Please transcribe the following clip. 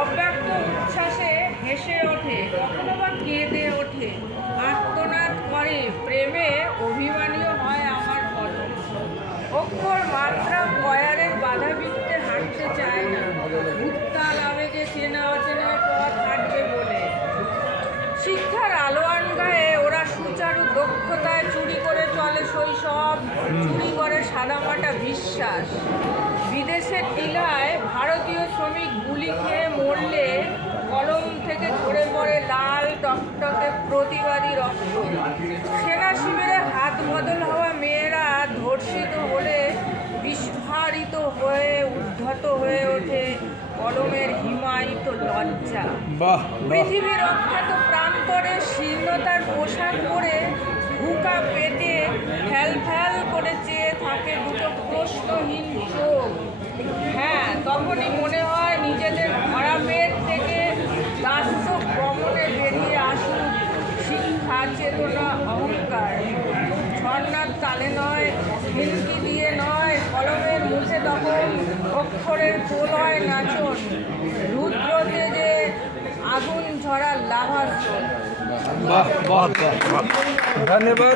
অব্যক্ত উচ্ছ্বাসে হেসে ওঠে, কখনো বা কেঁদে ওঠে, আর্তনাদ করে, প্রেমে অভিমানীয় হয় আমার কলম। অক্ষর মাত্রা কয়ারের বাধা বিঘ্নে হাঁটতে চায় না, উত্তাল আবেগে চেনা অচেনা পথ হাঁটবে বলে। শিক্ষার আলোয়ান গায়ে ওরা সুচারু দক্ষতায় চুরি করে চলে শৈশব, চুরি করে সাদামাটা বিশ্বাস। বিদেশের টিলায় ভারতীয় শ্রমিক গুলি খেয়ে মরলে কলম থেকে ঝরে পড়ে লাল টকটকে প্রতিবাদী রক্ত। সেনা শিবিরে হাত বদল হওয়া মেয়েরা ধর্ষিত হলে বিস্ফারিত হয়ে উদ্ধত হয়ে ওঠে কলমের হিমায়িত লজ্জা। পৃথিবীর অখ্যাত প্রান্তরে শীর্ণতার পোশাক পরে বুকা পেটে ফ্যাল ফ্যাল করে চেয়ে থাকে দুটো প্রশ্নহীন চোখ। হ্যাঁ, তখনই মনে হয় নিজেদের ভরা পেট থেকে দাস্য ভ্রমণে বেরিয়ে আসুক শিক্ষা, চেতনা, অহংকার। ঝর্ণার তালে নয়, হিলকি দিয়ে নয়, কলমের মুখে তখন অক্ষরের প্রলয় নাচন, রুদ্র তেজে আগুন ঝরা লাভা। ধন্যবাদ।